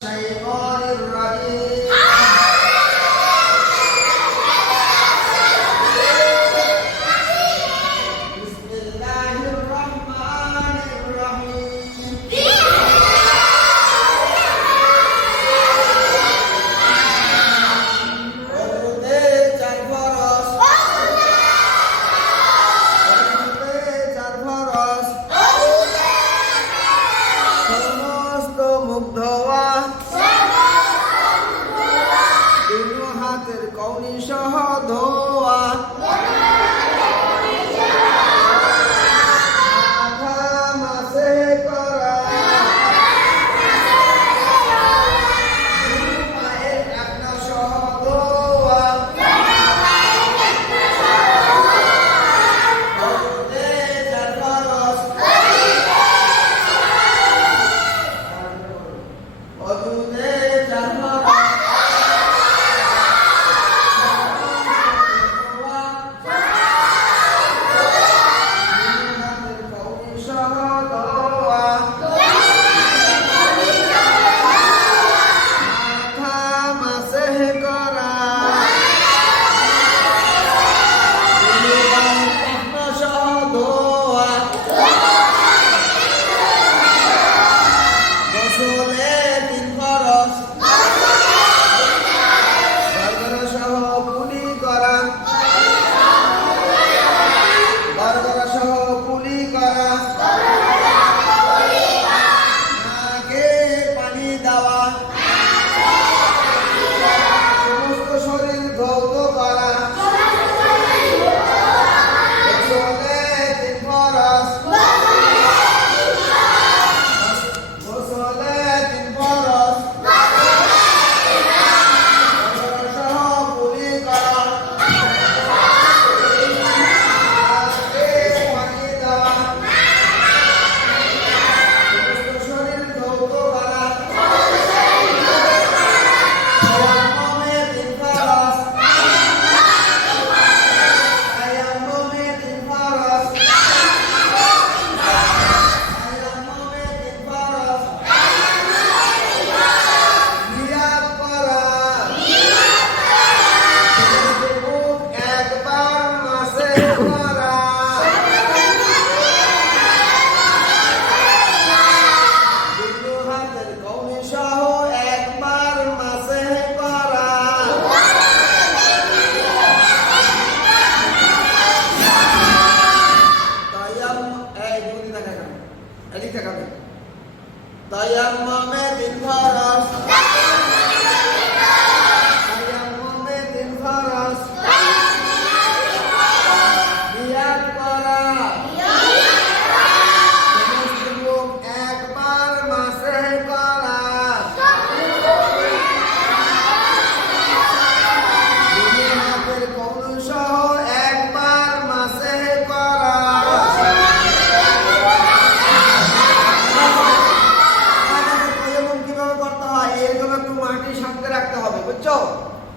Saya.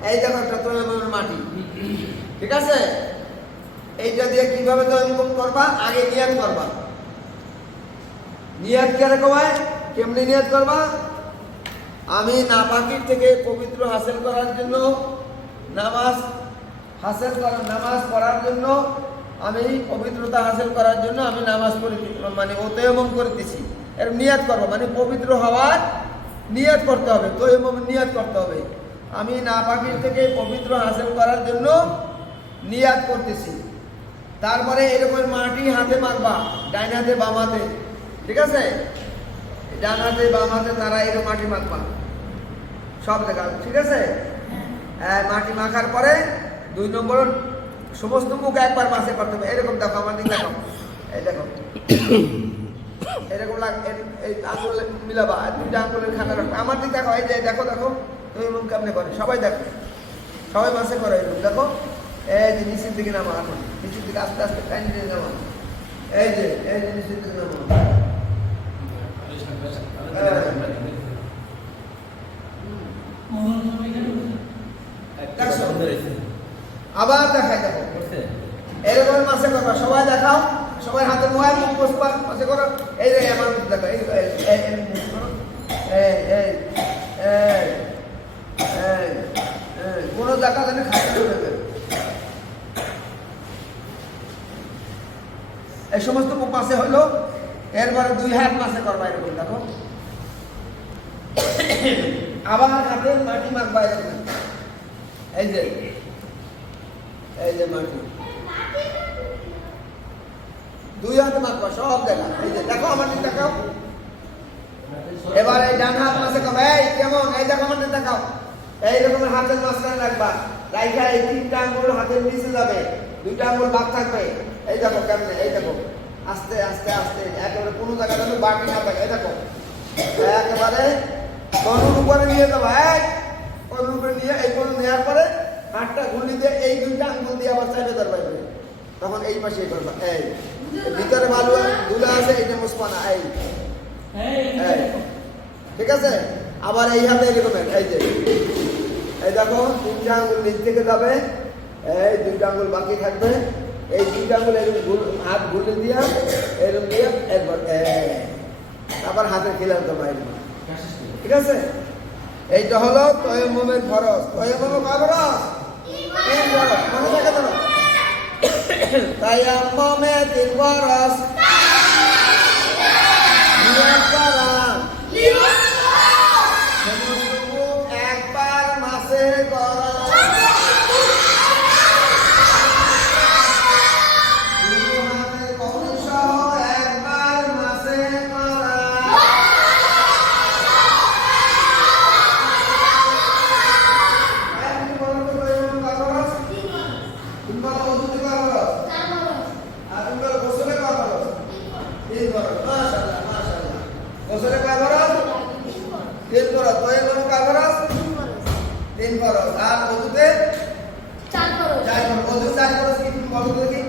এই দেখো একটা তৈয়বনের মাটি। ঠিক আছে? এইটা দিয়ে কীভাবে তৈয়বন করবা? আগে নিয়াত করবা। নিয়াত কীরকম হয়? কেমনি নিয়াত করবা? আমি নাপাকির থেকে পবিত্র হাসিল করার জন্য, নামাজ হাসিল করার নামাজ পড়ার জন্য, আমি পবিত্রতা হাসিল করার জন্য আমি নামাজ পড়ি মানে ওতয়মম করতেছি। এর নিয়াত করব মানে পবিত্র হওয়ার নিয়াত করতে হবে, তৈমম নিয়াত করতে হবে। আমি নাপাকির থেকে পবিত্র হাসিল করার জন্য নিয়াত করতেছি। তারপরে এরকম মাটি হাতে মারবা ডাইন হাতে বাম হাতে। ঠিক আছে? ডান হাতে বাম হাতে তারা এরকম মাটি মাখবা সব দেখা ঠিক আছে? হ্যাঁ, মাটি মাখার পরে দুই নম্বর সমস্ত মুখ একবার মাসে করতে হবে। এরকম দেখো আমার দিকে দেখো। এই দেখো। এরকম এই আঙুল মিলাবা, দুইটা আঙুলের খানা রাখবে আমার দিকে দেখো এই যে, দেখো দেখো, তুমি এরকম কেমনে করে? সবাই দেখো। সবাই মাসে করো এরকম দেখো। এই যে নিচের দিকে নামা এখন নিচের দিকে আস্তে আস্তে দিয়ে নামা। এই যে এই যে নিচের দিকে নামা। এই যে আমার দেখো, এই কোনো জায়গা যেন খাই এই সমস্ত পাশে হলো এরপরে দুই হাত মাসে করবা এরকম, দেখো। আবার হাতে মাটি মাখবা এরকম। এই যে এই যে মাটি। দুই হাতে মাখবা সব যে দেখো, আমার দিকে দেখাও। এবার ডান হাত মাসে করবা এই, কেমন? এই দেখো, আমার দিকে দেখাও। এই হাতের মাঝখানে রাখবা। রাইখা এই তিনটা আঙ্গুল হাতের নিচে যাবে। দুইটা আঙ্গুল বাদ থাকবে। এই দেখো কেমনে, এই দেখো। আস্তে আস্তে আস্তে। একেবারে কোনো জায়গা যেন বাকি না থাকে। এই দেখো। একেবারে কনুর উপরে নিয়ে যাব। এক কনুর উপরে নিয়ে, এই কনু নেওয়ার পরে হাতটা ঘুলি দিয়ে এই দুইটা আঙ্গুল দিয়ে আবার চাইবে তার তখন এই পাশে করবা। এই ভিতরে ভালো দুলা আছে এটা মুসপানা এই ঠিক আছে আবার এই হাতে এরকমের এই যে এই দেখো তিনটা আঙ্গুল নিচ থেকে যাবে এই দুইটা আঙুল বাকি থাকবে এই দুইটা আঙুল এরকম ঘুর- হাত ঘুরে দিয়া এরকম দিয়ে একবার। আবার হাতে খেলাম তো বাইরে ঠিক আছে এইটা হলো তয়মের ফরজ তয়মের কয় ফরজ তিন ফরজ মনে থাকে তো তায়াম্মমে তিন ফরজ তিন বরস আর ওষুধে চার বরস ওষুধ চার বরস কি তুমি বলো দেখি।